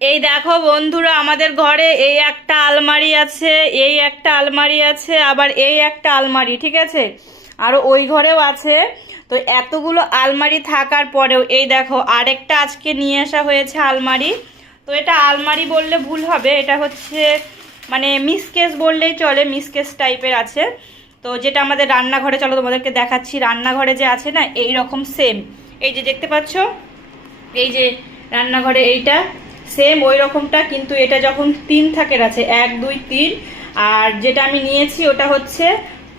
এই দেখো বন্ধুরা, আমাদের ঘরে এই একটা আলমারি আছে, এই একটা আলমারি আছে, আবার এই একটা আলমারি, ঠিক আছে, আর ওই ঘরেও আছে। তো এতগুলো আলমারি থাকার পরেও এই দেখো আরেকটা আজকে নিয়ে আসা হয়েছে আলমারি। তো এটা আলমারি বললে ভুল হবে, এটা হচ্ছে মানে মিসকেস বললেই চলে, মিসকেস টাইপের আছে। তো যেটা আমাদের রান্নাঘরে, চলো তোমাদেরকে দেখাচ্ছি, রান্নাঘরে যে আছে না এই রকম সেম, এই যে দেখতে পাচ্ছ, এই যে রান্নাঘরে এইটা সেম ওই রকমটা, কিন্তু এটা যখন 3 থাকের আছে, 1 2 3, আর যেটা আমি নিয়েছি ওটা হচ্ছে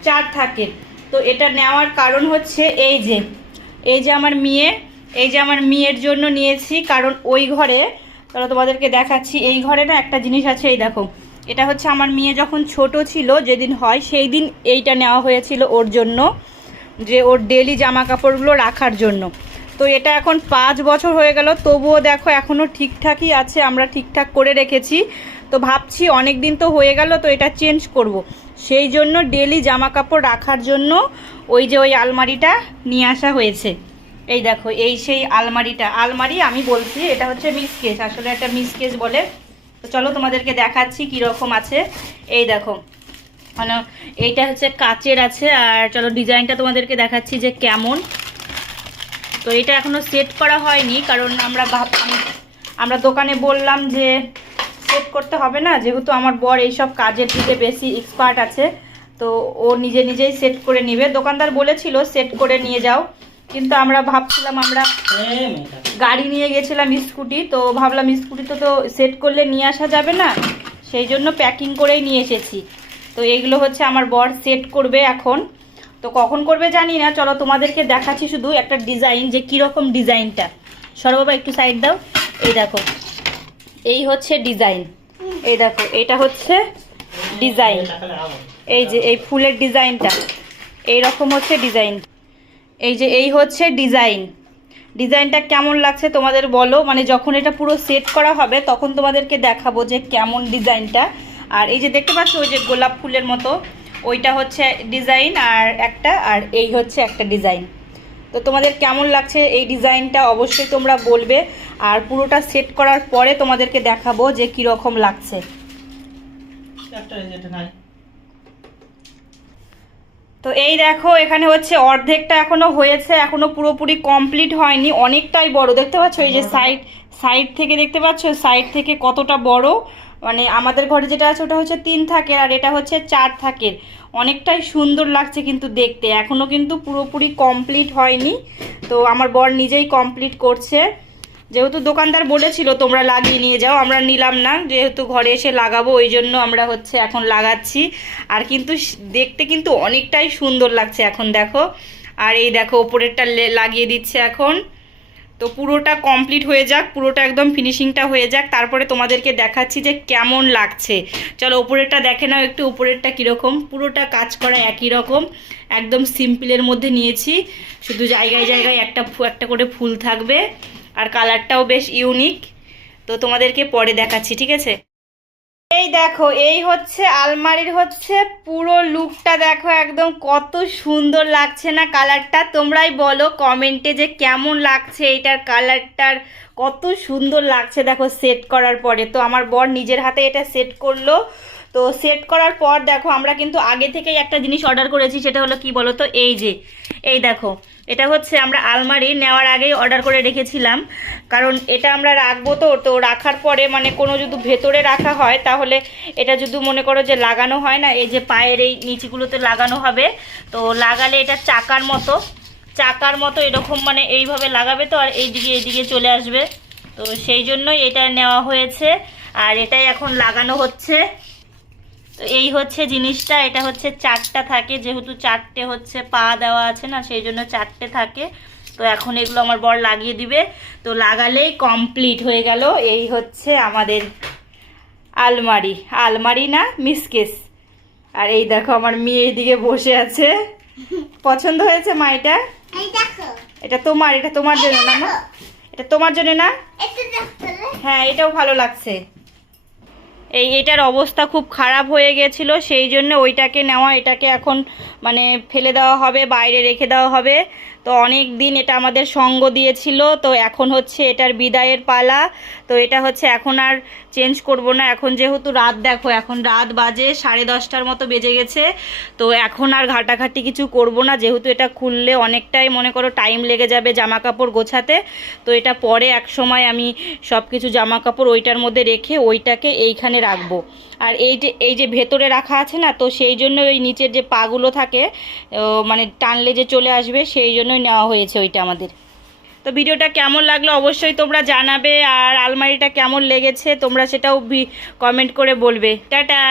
4 থাকের। তো এটা নেওয়ার কারণ হচ্ছে এই যে আমার মেয়ে, এই যে আমার মেয়ের জন্য নিয়েছি, কারণ ওই ঘরে, তাহলে তোমাদেরকে দেখাচ্ছি, এই ঘরে না একটা জিনিস আছে, এই দেখো, এটা হচ্ছে আমার মেয়ে যখন ছোট ছিল, যেদিন হয় সেই দিন এইটা নেওয়া হয়েছিল ওর জন্য, যে ওর ডেলি জামা কাপড়গুলো রাখার জন্য। তো এটা এখন 5 বছর হয়ে গেল, তবুও দেখো এখনও ঠিকঠাকই আছে, আমরা ঠিকঠাক করে রেখেছি। তো ভাবছি অনেক দিন তো হয়ে গেল, তো এটা চেঞ্জ করব, সেই জন্য ডেলি জামা কাপড় রাখার জন্য ওই যে ওই আলমারিটা নিয়ে আসা হয়েছে। এই দেখো, এই সেই আলমারিটা, আলমারি আমি বলছি, এটা হচ্ছে মিসকেস, আসলে একটা মিসকেস বলে। তো চলো তোমাদেরকে দেখাচ্ছি কীরকম আছে। এই দেখো, মানে এইটা হচ্ছে কাচের আছে, আর চলো ডিজাইনটা তোমাদেরকে দেখাচ্ছি যে কেমন। তো এটা এখনো সেট করা হয়নি, কারণ আমরা দোকানে বললাম যে সেট করতে হবে না, যেহেতু আমার বর এইসব কাজের দিকে বেশি এক্সপার্ট আছে, তো ও নিজে নিজেই সেট করে নেবে। দোকানদার বলেছিল সেট করে নিয়ে যাও, কিন্তু আমরা ভাবছিলাম, আমরা গাড়ি নিয়ে গেছিলাম স্কুটি, তো ভাবলাম স্কুটি তো সেট করলে নিয়ে আসা যাবে না, সেই জন্য প্যাকিং করেই নিয়ে এসেছি। তো এইগুলো হচ্ছে আমার বর সেট করবে এখন, তো কখন করবে জানি না। চলো তোমাদেরকে দেখাচ্ছি শুধু একটা ডিজাইন, যে কীরকম ডিজাইনটা। সর্ববা একটু সাইড দাও। এই দেখো, এই হচ্ছে ডিজাইন, এই দেখো এটা হচ্ছে ডিজাইন, এই যে এই ফুলের ডিজাইনটা এই রকম হচ্ছে ডিজাইন, এই যে এই হচ্ছে ডিজাইনটা কেমন লাগছে তোমাদের বলো, মানে যখন এটা পুরো সেট করা হবে তখন তোমাদেরকে দেখাবো যে কেমন ডিজাইনটা। আর এই যে দেখতে পাচ্ছ ওই যে গোলাপ ফুলের মতো, ওইটা হচ্ছে ডিজাইন, আর এই হচ্ছে একটা ডিজাইন। তো তোমাদের কেমন লাগছে এই ডিজাইনটা অবশ্যই তোমরা বলবে, আর পুরোটা সেট করার পরে তোমাদেরকে দেখাবো যে কীরকম লাগছে। তো এই দেখো, এখানে হচ্ছে অর্ধেকটা এখনো হয়েছে, এখনো পুরোপুরি কমপ্লিট হয়নি, অনেকটাই বড়, দেখতে পাচ্ছ এই যে সাইড থেকে দেখতে পাচ্ছ, সাইড থেকে কতটা বড়, মানে আমাদের ঘরে যেটা আছে ওটা হচ্ছে 3 থাকের, আর এটা হচ্ছে 4 থাকের। অনেকটাই সুন্দর লাগছে কিন্তু দেখতে, এখনো কিন্তু পুরোপুরি কমপ্লিট হয়নি, তো আমার বর নিজেই কমপ্লিট করছে। যেহেতু দোকানদার বলেছিল তোমরা লাগিয়ে নিয়ে যাও, আমরা নিলাম না, যেহেতু ঘরে এসে লাগাবো ওই জন্য আমরা হচ্ছে এখন লাগাচ্ছি। আর কিন্তু দেখতে কিন্তু অনেকটাই সুন্দর লাগছে এখন, দেখো। আর এই দেখো ওপরেরটা লাগিয়ে দিচ্ছে এখন। তো পুরোটা কমপ্লিট হয়ে যাক, পুরোটা একদম ফিনিশিংটা হয়ে যাক, তারপরে তোমাদেরকে দেখাচ্ছি যে কেমন লাগছে। চলো উপরেরটা দেখে নাও একটু, উপরেরটা কীরকম, পুরোটা কাজ করা একই রকম, একদম সিম্পলের মধ্যে নিয়েছি, শুধু জায়গায় জায়গায় একটা করে ফুল থাকবে, আর কালারটাও বেশ ইউনিক। তো তোমাদেরকে পরে দেখাচ্ছি, ঠিক আছে। এই দেখো, এই হচ্ছে আলমারির হচ্ছে পুরো লুকটা, দেখো একদম কত সুন্দর লাগছে না কালারটা, তোমরাই বলো কমেন্টে যে কেমন লাগছে এইটার কালারটার, কত সুন্দর লাগছে দেখো সেট করার পরে। তো আমার বর নিজের হাতে এটা সেট করলো। তো সেট করার পর দেখো, আমরা কিন্তু আগে থেকেই একটা জিনিস অর্ডার করেছি, সেটা হলো কি বলো তো, এই দেখো, এটা হচ্ছে আমরা আলমারি নেওয়ার আগেই অর্ডার করে রেখেছিলাম, কারণ এটা আমরা রাখবো, তো রাখার পরে মানে কোনো যদি ভেতরে রাখা হয়, তাহলে এটা যদি মনে করো যে লাগানো হয় না, এই যে পায়ের এই নিচগুলোতে লাগানো হবে, তো লাগালে এটা চাকার মতো এরকম, মানে এইভাবে লাগাবে তো, আর এইদিকে চলে আসবে। তো সেই জন্যই এটা নেওয়া হয়েছে, আর এটাই এখন লাগানো হচ্ছে। তো এই হচ্ছে জিনিসটা, এটা হচ্ছে 4টা থাকে, যেহেতু 4টে হচ্ছে পা দেওয়া আছে না, সেই জন্য 4টে থাকে। তো এখন এগুলো আমার বর লাগিয়ে দিবে, তো লাগালেই কমপ্লিট হয়ে গেল। এই হচ্ছে আমাদের আলমারি না মিসকেস। আর এই দেখো আমার মেয়ে এদিকে বসে আছে, পছন্দ হয়েছে মা এটা? এটা তোমার জন্য না মা? এটা তোমার জন্য না? হ্যাঁ, এটাও ভালো লাগছে। এটার অবস্থা খুব খারাপ হয়ে গেছিল, সেই জন্য ওইটাকে নেওয়া, এটাকে এখন মানে ফেলে দেওয়া হবে, বাইরে রেখে দেওয়া হবে। তো অনেক দিন এটা আমাদের সঙ্গ দিয়েছিল, তো এখন হচ্ছে এটার বিদায়ের পালা। তো এটা হচ্ছে এখন আর চেঞ্জ করব না, এখন যেহেতু রাত, দেখো এখন রাত বাজে 10:30টার মতো বেজে গেছে। তো এখন আর ঘাটাঘাটি কিছু করব না, যেহেতু এটা খুললে অনেকটাই মনে করো টাইম লেগে যাবে জামা কাপড় গোছাতে। তো এটা পরে এক সময় আমি সব কিছু জামা কাপড় ওইটার মধ্যে রেখে ওইটাকে এইখানে রাখবো। আর এই যে ভেতরে রাখা আছে না, তো সেই জন্য ওই নিচের যে পাগুলো থাকে মানে টানলে যে চলে আসবে, সেই জন্যই নেওয়া হয়েছে ওইটা আমাদের। তো ভিডিওটা কেমন লাগলো অবশ্যই তোমরা জানাবে, আর আলমারিটা কেমন লেগেছে তোমরা সেটাও কমেন্ট করে বলবে। টাটা।